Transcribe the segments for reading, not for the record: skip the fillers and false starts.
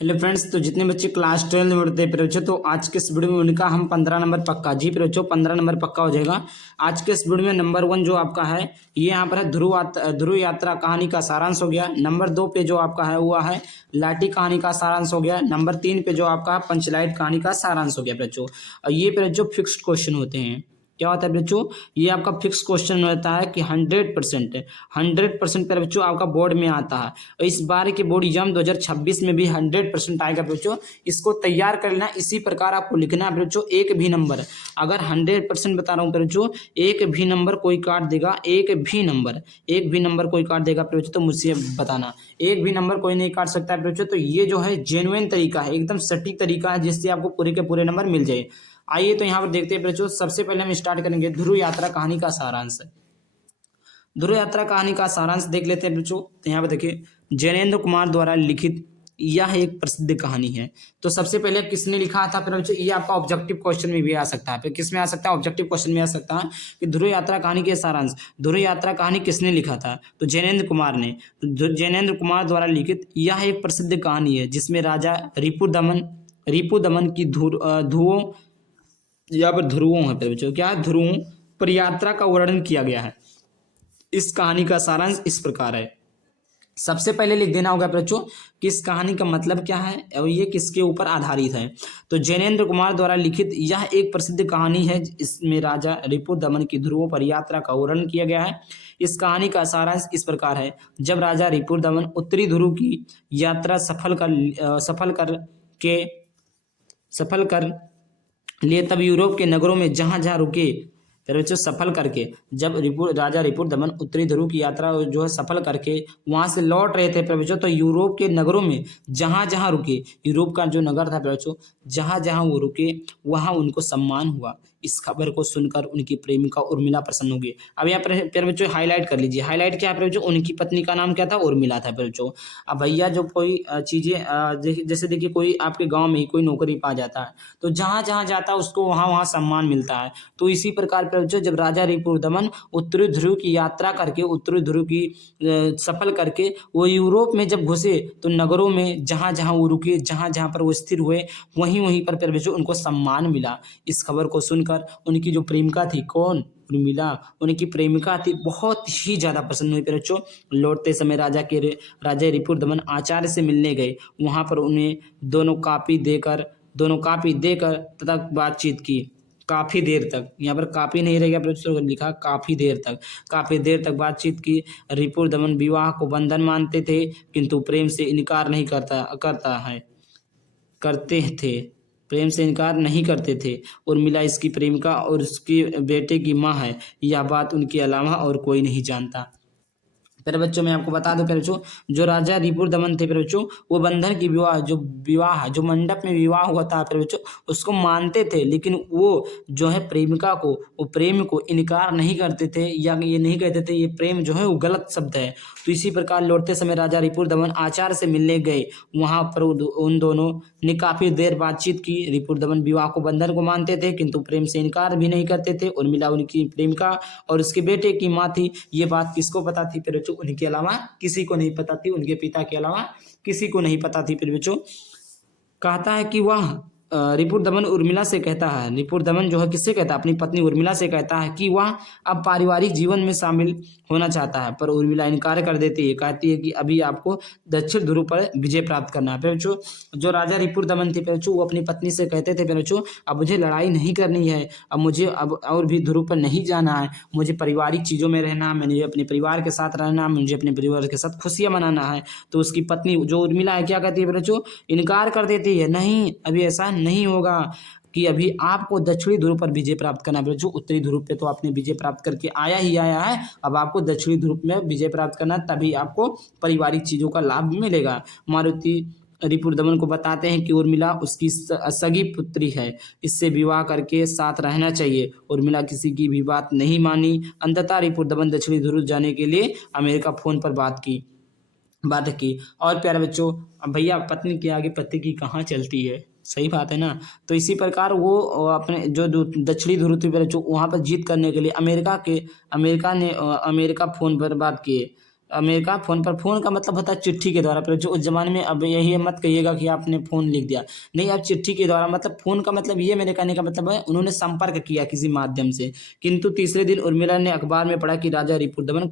Hello friends, तो जितने बच्चे क्लास 12 में पढ़ते हैं प्यारे बच्चों, तो आज के इस वीडियो में उनका हम 15 नंबर पक्का जी प्यारे बच्चों 15 नंबर पक्का हो जाएगा। आज के इस वीडियो में नंबर 1 जो आपका है ये यहाँ पर है ध्रुव यात्रा कहानी का सारांश हो गया। नंबर 2 पे जो आपका है हुआ है लाठी कहानी का सारांश हो गया। नंबर 3 पे जो आपका है पंचलाइट कहानी का सारांश हो गया प्यारे बच्चों। और ये प्यारे बच्चों फिक्स्ड क्वेश्चन होते हैं। क्या होता है बच्चों, ये आपका फिक्स क्वेश्चन होता है कि 100% पर बच्चों आपका बोर्ड में आता है। और इस बार के बोर्ड एग्जाम 2026 में भी 100% आएगा बच्चों। इसको तैयार कर लेना, इसी प्रकार आपको लिखना है बच्चों। एक भी नंबर अगर 100% बता रहा हूँ बच्चों, एक भी नंबर कोई काट देगा, एक भी नंबर कोई काट देगा बच्चों, तो मुझसे बताना। एक भी नंबर कोई नहीं काट सकता है बच्चों। तो ये जो है जेन्युइन तरीका है, एकदम सटीक तरीका है, जिससे आपको पूरे के पूरे नंबर मिल जाए। आइए तो यहाँ पर देखते हैं बच्चों। सबसे पहले हम स्टार्ट करेंगे ध्रुव यात्रा कहानी का सारांश। ध्रुव यात्रा कहानी का सारांश देख लेते हैं बच्चों। तो यहाँ पर देखिए, जैनेन्द्र कुमार द्वारा लिखित यह एक प्रसिद्ध कहानी है। तो सबसे पहले किसने लिखा था? फिर बच्चों ये आपका ऑब्जेक्टिव क्वेश्चन में भी आ सकता है। फिर किस में आ सकता है? ऑब्जेक्टिव क्वेश्चन में आ सकता है कि ध्रुव यात्रा कहानी के सारांश, ध्रुव यात्रा कहानी किसने लिखा था? तो जैनेन्द्र कुमार ने। तो जैनेन्द्र कुमार द्वारा लिखित यह एक प्रसिद्ध कहानी है जिसमें राजा रिपु दमन की धुओं, यहाँ पर ध्रुवों है फिर बच्चों, क्या है? ध्रुवों पर यात्रा का वर्णन किया गया है। इस कहानी का सारांश इस प्रकार है। सबसे पहले लिख देना होगा बच्चों कि इस कहानी का मतलब क्या है और ये किसके ऊपर आधारित है। तो जैनेन्द्र कुमार द्वारा लिखित यह एक प्रसिद्ध कहानी है। इसमें राजा रिपु दमन की ध्रुवों पर यात्रा का वर्णन किया गया है। इस कहानी का सारांश इस प्रकार है। जब राजा रिपु दमन उत्तरी ध्रुव की यात्रा सफल कर लिए, तब यूरोप के नगरों में जहां जहां रुके, फिर बच्चों सफल करके, जब राजा रिपुर दमन उत्तरी ध्रुव की यात्रा जो है सफल करके वहां से लौट रहे थे फिर बच्चों, तो यूरोप के नगरों में जहां जहां रुके, यूरोप का जो नगर था फिर बच्चों, जहां जहां वो रुके वहां उनको सम्मान हुआ। इस खबर को सुनकर उनकी प्रेमिका उर्मिला प्रसन्न हो गई। अब यहाँ पर फिर बच्चों हाईलाइट कर लीजिए। हाईलाइट क्या है फिर बच्चों? उनकी पत्नी का नाम क्या था? उर्मिला था फिर बच्चों। अब भैया जो कोई चीजें जैसे देखिए, कोई आपके गाँव में ही कोई नौकरी पा जाता है, तो जहां जहां जाता है उसको वहां वहां सम्मान मिलता है। तो इसी प्रकार पर जब राजा रिपुदमन उत्तरी ध्रुव की यात्रा करके, उत्तरी ध्रुव की सफल करके वो यूरोप में जब घुसे, तो नगरों में जहां जहां वो रुके, जहां जहां पर वो स्थिर हुए, वहीं वहीं पर फिर उनको सम्मान मिला। इस खबर को सुनकर उनकी जो प्रेमिका थी, कौन? उर्मिला, उनकी प्रेमिका थी, बहुत ही ज्यादा प्रसन्न हुई। फिर बच्चों लौटते समय राजा रिपुदमन आचार्य से मिलने गए। वहां पर उन्हें दोनों कापी देकर तथा बातचीत की काफी देर तक। यहाँ पर काफी नहीं रहेगा, लिखा काफी देर तक बातचीत की। रिपुर दमन विवाह को बंधन मानते थे, किंतु प्रेम से इनकार नहीं करते थे, प्रेम से इनकार नहीं करते थे। उर्मिला इसकी प्रेमिका और उसके बेटे की माँ है, यह बात उनके अलावा और कोई नहीं जानता। फिर बच्चों मैं आपको बता दूं फिर बच्चों, जो राजा रिपुर दमन थे फिर बच्चों, वो बंधन की विवाह जो मंडप में विवाह हुआ था फिर बच्चों, उसको मानते थे, लेकिन वो जो है प्रेमिका को, वो प्रेम को इनकार नहीं करते थे, या ये नहीं कहते थे ये प्रेम जो है वो गलत शब्द है। तो इसी प्रकार लौटते समय राजा रिपुर दमन आचार्य से मिलने गए। वहां पर उन दोनों ने काफी देर बातचीत की। रिपुर दमन विवाह को बंधन को मानते थे, किंतु प्रेम से इनकार भी नहीं करते थे। उर्मिला उनकी प्रेमिका और उसके बेटे की माँ थी। ये बात किसको पता थी फिर बच्चों? उनके अलावा किसी को नहीं पता थी, उनके पिता के अलावा किसी को नहीं पता थी फिर बच्चों। कहता है कि वह रिपुर दमन उर्मिला से कहता है, रिपुर दमन जो है किससे कहता है? अपनी पत्नी उर्मिला से कहता है कि वह अब पारिवारिक जीवन में शामिल होना चाहता है, पर उर्मिला इनकार कर देती है। कहती है कि अभी आपको दक्षिण ध्रुव पर विजय प्राप्त करना है। फिर बच्चों जो राजा रिपुर दमन थे फिर बच्चों, वो अपनी पत्नी से कहते थे फिर बच्चों, अब मुझे लड़ाई नहीं करनी है, अब मुझे अब और भी ध्रुव पर नहीं जाना है, मुझे पारिवारिक चीज़ों में रहना है, मुझे अपने परिवार के साथ रहना है, मुझे अपने परिवार के साथ खुशियाँ मनाना है। तो उसकी पत्नी जो उर्मिला है क्या कहती है फिर बच्चों? इनकार कर देती है, नहीं अभी ऐसा नहीं होगा, कि अभी आपको दक्षिणी ध्रुव पर विजय प्राप्त करना है। जो उत्तरी ध्रुव पे तो आपने विजय प्राप्त करके आया है, अब आपको दक्षिणी ध्रुव में विजय प्राप्त करना, तभी आपको पारिवारिक चीजों का लाभ मिलेगा। मारुति रिपुर दमन को बताते हैं कि उर्मिला उसकी सगी पुत्री है, इससे विवाह करके साथ रहना चाहिए। उर्मिला किसी की भी बात नहीं मानी। अंततः रिपुर दमन दक्षिणी ध्रुव जाने के लिए अमेरिका फोन पर बात की। और प्यारे बच्चों, अब भैया पत्नी के आगे पति की कहाँ चलती है, सही बात है ना। तो इसी प्रकार वो अपने जो दक्षिणी ध्रुव थी जो वहाँ पर जीत करने के लिए अमेरिका ने अमेरिका फोन पर बात किए। अमेरिका फ़ोन पर, फ़ोन का मतलब होता है चिट्ठी के द्वारा। पर जो उस ज़माने में, अब यही मत कहिएगा कि आपने फ़ोन लिख दिया, नहीं, आप चिट्ठी के द्वारा, मतलब फ़ोन का मतलब ये, मेरे कहने का मतलब है उन्होंने संपर्क किया किसी माध्यम से। किंतु तीसरे दिन उर्मिला ने अखबार में पढ़ा कि राजा रिपुदमन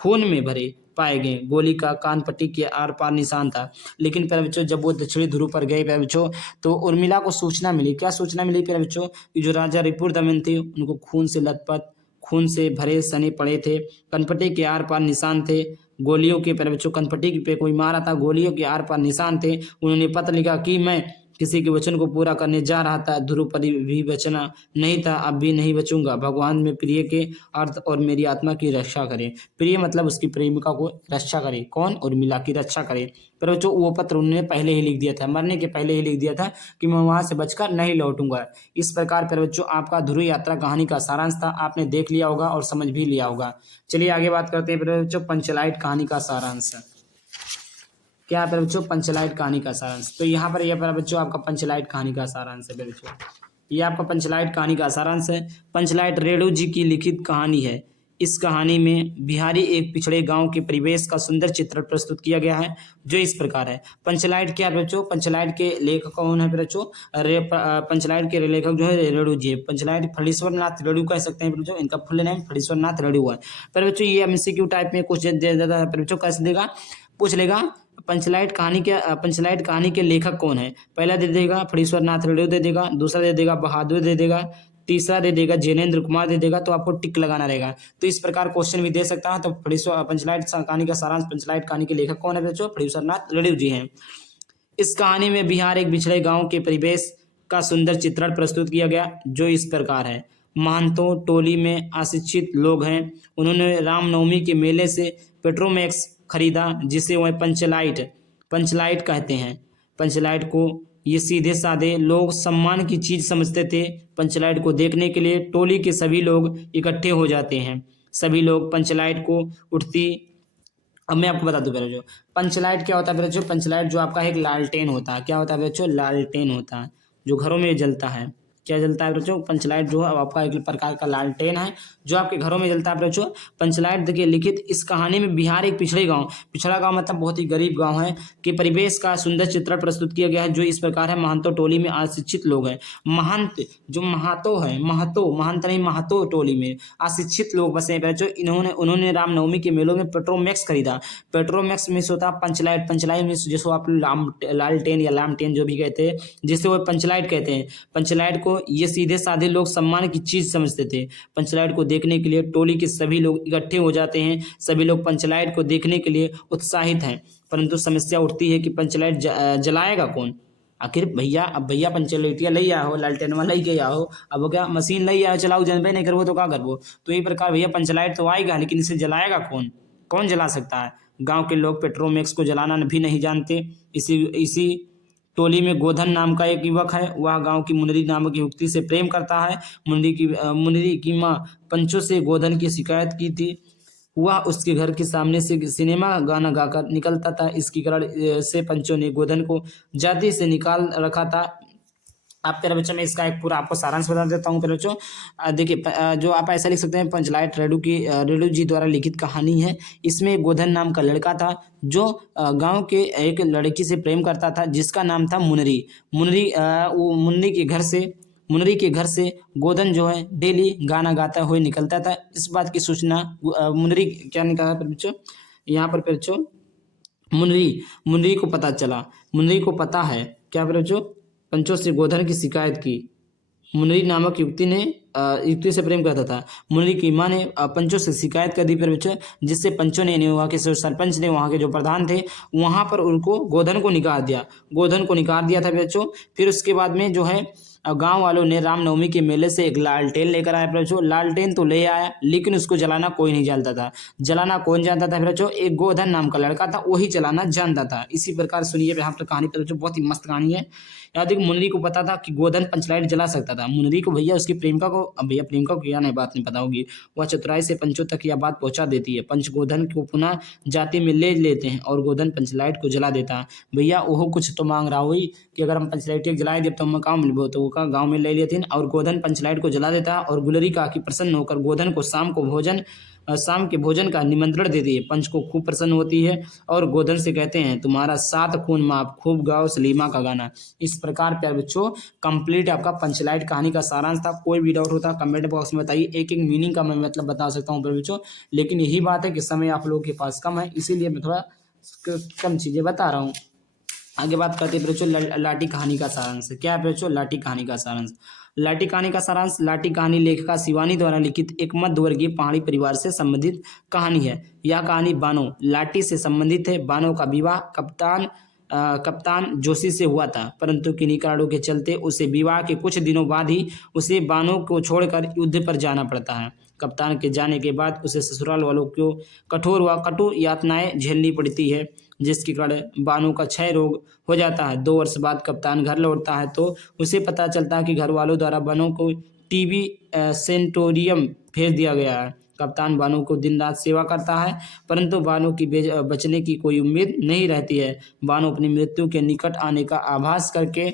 खून में भरे पाए गए। गोली का कान पट्टी के आर-पार निशान था। लेकिन प्यारे बच्चों, जब वो दक्षिणी ध्रुव पर गए प्यारे बच्चों, तो उर्मिला को सूचना मिली। क्या सूचना मिली प्यारे बच्चों? कि जो राजा रिपुदमन थे, उनको खून से लथपथ, खून से भरे सने पड़े थे। कनपटी के आर-पार निशान थे। गोलियों के, प्यारे बच्चों, कनपटी पे कोई मारा था, गोलियों के आर-पार निशान थे। उन्होंने पत्र लिखा कि मैं किसी के वचन को पूरा करने जा रहा था। ध्रुव पर भी बचना नहीं था, अब भी नहीं बचूँगा। भगवान में प्रिय के अर्थ और मेरी आत्मा की रक्षा करे। प्रिय मतलब उसकी प्रेमिका को रक्षा करे। कौन? उर्मिला की रक्षा करे। पर बच्चों, वो पत्र उन्होंने पहले ही लिख दिया था, मरने के पहले ही लिख दिया था कि मैं वहाँ से बचकर नहीं लौटूँगा। इस प्रकार प्यारे बच्चों, आपका ध्रुव यात्रा कहानी का सारांश था। आपने देख लिया होगा और समझ भी लिया होगा। चलिए आगे बात करते हैं प्यारे बच्चों, पंचलाइट कहानी का सारांश। क्या है प्यारे बच्चों? पंचलाइट कहानी का सारांश। तो यहाँ पर यह प्यारे बच्चों आपका पंचलाइट कहानी का सारांश है प्यारे बच्चों। ये आपका पंचलाइट कहानी का सारांश है। पंचलाइट रेणु जी की लिखित कहानी है। इस कहानी में बिहारी एक पिछड़े गांव के परिवेश का सुंदर चित्रण प्रस्तुत किया गया है, जो इस प्रकार है। पंचलाइट क्या है बच्चों? पंचलाइट के लेखक कौन है बच्चों? पंचलाइट के लेखक जो है रेणु जी है। पंचलाइट फणीश्वर नाथ रेणु कह सकते हैं बच्चों, इनका फुल नेम फणीश्वर नाथ रेणु है। पर बच्चों, ये एमसीक्यू टाइप में क्वेश्चन दे देता है बच्चों, कैसे देगा? पूछ लेगा पंचलाइट कहानी के लेखक कौन है। पहला दे देगा फणीश्वर नाथ रेणु दे देगा, दूसरा दे देगा बहादुर दे देगा, तीसरा दे देगा जैनेन्द्र कुमार दे देगा। तो आपको टिक लगाना रहेगा। तो इस प्रकार क्वेश्चन भी दे सकता है। तो पंचलाइट कहानी का सारांश, पंचलाइट कहानी के लेखक कौन है बच्चों? फणीश्वर नाथ रेणु जी हैं। इस कहानी में बिहार एक बिछड़े गांव के परिवेश का सुंदर चित्रण प्रस्तुत किया गया, जो इस प्रकार है। महंतों टोली में अशिक्षित लोग हैं। उन्होंने रामनवमी के मेले से पेट्रोमैक्स खरीदा, जिसे वह पंचलाइट कहते हैं। पंचलाइट को ये सीधे साधे लोग सम्मान की चीज समझते थे। पंचलाइट को देखने के लिए टोली के सभी लोग इकट्ठे हो जाते हैं। सभी लोग पंचलाइट को उठती। अब मैं आपको बता दूं पहले, जो पंचलाइट क्या होता है बच्चों? पंचलाइट जो आपका एक लालटेन होता है। क्या होता है बच्चों? लालटेन होता है, जो घरों में जलता है। क्या जलता है बच्चों? पंचलाइट जो है आपका एक प्रकार का लालटेन है, जो आपके घरों में जलता है बच्चों। पंचलाइट देखिए, लिखित इस कहानी में बिहार एक पिछड़ा गांव मतलब बहुत ही गरीब गांव है, के परिवेश का सुंदर चित्रण प्रस्तुत किया गया है, जो इस प्रकार है। महंतो टोली में अशिक्षित लोग हैं। महंत जो महातो है, महंत नहीं, महतो टोली में अशिक्षित लोग बसे हैं बच्चों। उन्होंने रामनवमी के मेलों में पेट्रोमैक्स खरीदा। पेट्रोमैक्स मीन्स होता है पंचलाइट। पंचलाइट मीन्स जिसको आप लालटेन या लामटेन जो भी कहते हैं, जिसे वो पंचलाइट कहते हैं। पंचलाइट को ये सीधे साधे लोग सम्मान की चीज समझते थे। पंचलाइट को देखने के लिए टोली के सभी लोग इकट्ठे हो जाते हैं। सभी लोग पंचलाइट को देखने के लिए उत्साहित हैं। परंतु समस्या उठती है कि पंचलाइट जलाएगा कौन? आखिर भैया, अब भैया पंचलाइटिया लई आओ, लालटेनवा लई के आओ, अब क्या मशीन लई आओ, चलाऊ जनबे नहीं करबो तो क्या करबो? तो ये प्रकार भैया पंचलाइट तो आएगा, लेकिन इसे जलाएगा कौन? कौन जला सकता है? गांव के लोग पेट्रोमैक्स को जलाना भी नहीं जानते। इसी टोली में गोधन नाम का एक युवक है। वह गांव की मुनरी नामक युवती से प्रेम करता है। मुनरी की माँ पंचों से गोधन की शिकायत की थी। वह उसके घर के सामने से सिनेमा गाना गाकर निकलता था। इसकी कारण से पंचों ने गोधन को जाति से निकाल रखा था। अब प्यारे बच्चों, मैं इसका एक पूरा आपको सारांश बता देता हूँ प्यारे बच्चों। देखिए, जो आप ऐसा लिख सकते हैं, पंचलाइट रेणु जी द्वारा लिखित कहानी है। इसमें गोधन नाम का लड़का था, जो गांव के एक लड़की से प्रेम करता था, जिसका नाम था मुनरी। वो मुनरी के घर से गोधन जो है डेली गाना गाता हुए निकलता था। इस बात की सूचना मुनरी क्या निकला प्यारे बच्चों? यहाँ पर प्यारे बच्चों, मुनरी को पता चला। मुनरी को पता है क्या प्यारे बच्चों? पंचों से गोधन की शिकायत की। मुनरी नामक युवती से प्रेम करता था। मुनरी की माँ ने पंचों से शिकायत कर दी प्यारे बच्चों, जिससे पंचों ने, वहाँ के सरपंच ने, वहाँ के जो प्रधान थे, वहाँ पर उनको गोधन को निकाल दिया था बच्चों। फिर उसके बाद में जो है गांव वालों ने रामनवमी के मेले से एक लालटेन लेकर आया बच्चों। लालटेन तो ले आया, लेकिन उसको जलाना कोई नहीं जानता था। जलाना कौन जानता था बच्चों? एक गोधन नाम का लड़का था, वही जलाना जानता था। इसी प्रकार सुनिए यहाँ पर कहानी बच्चों, बहुत ही मस्त कहानी है। यहाँ देखो, मुनरी को पता था कि गोधन पंचलाइट जला सकता था। मुनरी को भैया उसकी प्रेमिका को, अब भैया प्रेमिका को क्या नहीं बात नहीं पता होगी, वह चतुराई से पंचों तक यह बात पहुंचा देती है। पंच गोधन को पुनः जाति में ले लेते हैं और गोधन पंचलाइट को जला देता है। भैया वो कुछ तो मांग रहा हुई कि अगर हम पंचलाइट जलाए दे तो हम काम मिलबो, तो वो का गांव में ले लेते हैं और गोधन पंचलाइट को जला देता है और गुलरी काकी प्रसन्न होकर गोधन को शाम के भोजन का निमंत्रण देती है। पंच को खूब प्रसन्न होती है और गोधन से कहते हैं तुम्हारा 7 खून माफ, खूब गाओ सलीमा का गाना। इस प्रकार प्यारे बच्चों कंप्लीट आपका पंचलाइट कहानी का सारांश था। कोई भी डाउट होता कमेंट बॉक्स में बताइए, एक एक मीनिंग का मैं मतलब बता सकता हूँ प्यारे बच्चों, लेकिन यही बात है कि समय आप लोगों के पास कम है, इसीलिए मैं थोड़ा कम चीज़ें बता रहा हूँ। आगे बात करते हैं बच्चों लाठी कहानी का सारांश। क्या है बच्चों लाठी कहानी का सारांश? लाठी कहानी का सारांश, लाठी कहानी लेखिका शिवानी द्वारा लिखित एक मध्यवर्गीय पहाड़ी परिवार से संबंधित कहानी है। यह कहानी बानो लाठी से संबंधित है। बानो का विवाह कप्तान जोशी से हुआ था, परंतु किन्हीं कारणों के चलते उसे विवाह के कुछ दिनों बाद ही उसे बानो को छोड़कर युद्ध पर जाना पड़ता है। कप्तान के जाने के बाद उसे ससुराल वालों को कठोर व कटु यातनाएं झेलनी पड़ती है, जिसके कारण बानो का क्षय रोग हो जाता है। 2 वर्ष बाद कप्तान घर लौटता है तो उसे पता चलता है कि घर वालों द्वारा बानो को टीबी सेंटोरियम भेज दिया गया है। कप्तान बानो को दिन रात सेवा करता है, परंतु बानो की बचने की कोई उम्मीद नहीं रहती है। बानो अपनी मृत्यु के निकट आने का आभास करके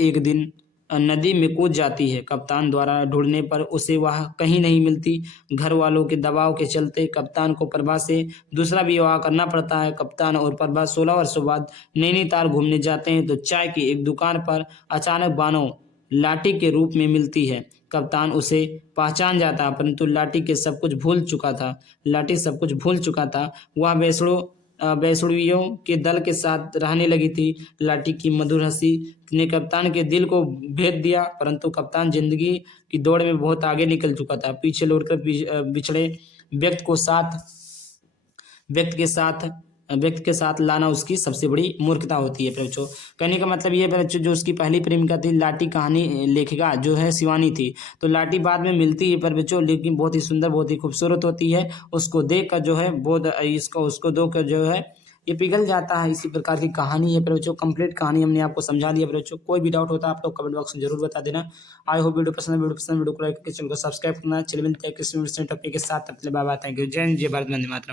एक दिन नदी में कूद जाती है। कप्तान द्वारा ढूंढने पर उसे वह कहीं नहीं मिलती। घर वालों के दबाव के चलते कप्तान को प्रभा से दूसरा विवाह करना पड़ता है। कप्तान और प्रभा 16 वर्षों बाद नैनीताल घूमने जाते हैं तो चाय की एक दुकान पर अचानक बानो लाठी के रूप में मिलती है। कप्तान उसे पहचान जाता है, परंतु लाठी सब कुछ भूल चुका था। वह वैष्णवियों के दल के साथ रहने लगी थी। लाठी की मधुर हंसी ने कप्तान के दिल को भेद दिया, परंतु कप्तान जिंदगी की दौड़ में बहुत आगे निकल चुका था। पीछे लौटकर बिछड़े व्यक्ति के साथ लाना उसकी सबसे बड़ी मूर्खता होती है। बच्चों कहने का मतलब ये है बच्चों, जो उसकी पहली प्रेमिका थी लाठी कहानी लेखिका जो है शिवानी थी, तो लाठी बाद में मिलती है पर बच्चों लेकिन बहुत ही सुंदर बहुत ही खूबसूरत होती है। उसको देख कर जो है बहुत उसको दो कर जो है ये पिघल जाता है। इसी प्रकार की कहानी है बच्चों। कंप्लीट कहानी हमने आपको समझा दिया बच्चों। कोई भी डाउट होता है आप लोग कमेंट बॉक्स में जरूर बता देना। आई होप वीडियो पसंद वीडियो को लाइक करके चैनल को सब्सक्राइब करना। चलिए मिलते हैं किसी टॉपिक के साथ, तब तक बाय बाय, थैंक यू, जय हिंद, जय भारत, वंदे मातरम।